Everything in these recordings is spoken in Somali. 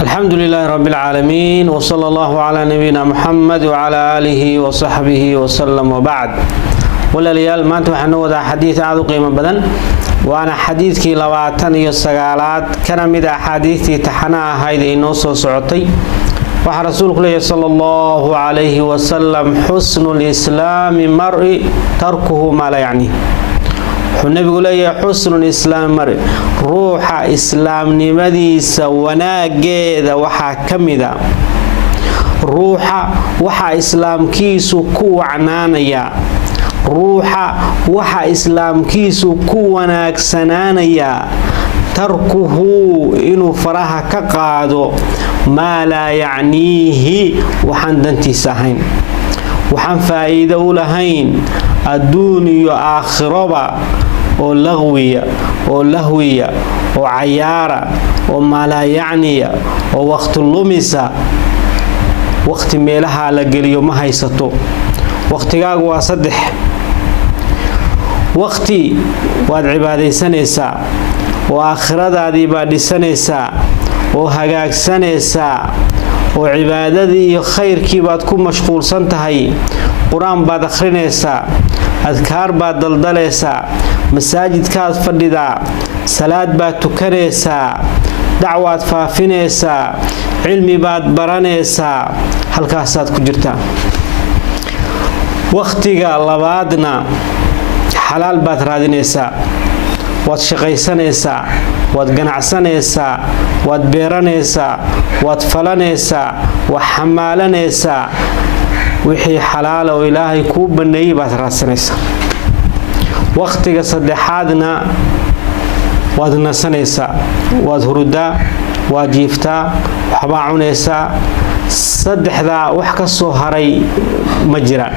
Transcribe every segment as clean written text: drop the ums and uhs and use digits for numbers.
الحمد لله رب العالمين وصلى الله على نبينا محمد وعلى آله وصحبه وسلم وبعد ولليال ما أنتم حنوذا حديث عادو قيمة بدن وأنا حديثك لواتن يسقالات كان مدى حديثي تحنا هيدا إنوصو سعطي وحرسولك لي صلى الله عليه وسلم حسن الإسلام مرء تركه ما لا يعني النبي يقول لي حسن الإسلام مرء روح إسلام نمديس وناجد وحا كمدا روح وحا إسلام كيسو كو عنانيا روح وحا إسلام كيسو كو وناكسنانيا تركه إنو فراها كقادو ما لا يعنيه وحن دنتي ساهين وحن فائدة لهين الدنيا آخرة oo lagwiya oo lahwiya oo cayaara oo mala yaaniya oo waqti lumisa waqti meelaha la galiyo ma haysato waqtigaagu waa saddex waqti waad cibaadeysanaysaa oo aakhiradaadii baad dhisanaysaa oo hagaagsanaysaa oo cibaadadii iyo khayrkii baad ku mashquulsan tahay quraan baad akhrinaysaa adkaar baad daldalaysaa masaajidkaad fadhidaa salaad baad tukanaysaa dacwaad faafinaysaa cilmi baad baranaysaa halkaasaad ku jirtaa waqtiga labaadna xalaal baad raadinaysaa waad shaqaysanaysaa waad ganacsanaysaa waad beeranaysaa waad falanaysaa waad xamaalanaysaa wixii xalaal oo ilaahay kuu baneeyay baad raadsanaysaa waqtiga saddexaadna waad nasanaysaa waad hurudaa waad jiiftaa waxba cunaysaa saddexdaa wax ka soo haray ma jiraan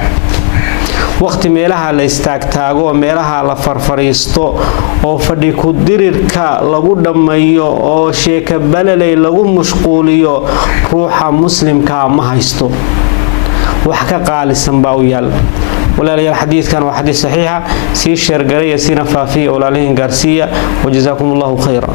waqti meelaha la istaagtaago meelaha la farfariisto oo fadhi ku dirirka lagu dhameeyo oo sheeka balalay lagu mashquuliyo ruuxa muslimka ma haysto wax ka qaalisan baa u yaal walaalayaal xadiidkan waa xadiis saxiixa sii sheer gareeya sina faafiya walaalihiin gaarsiiya wajazaakumullahu khayran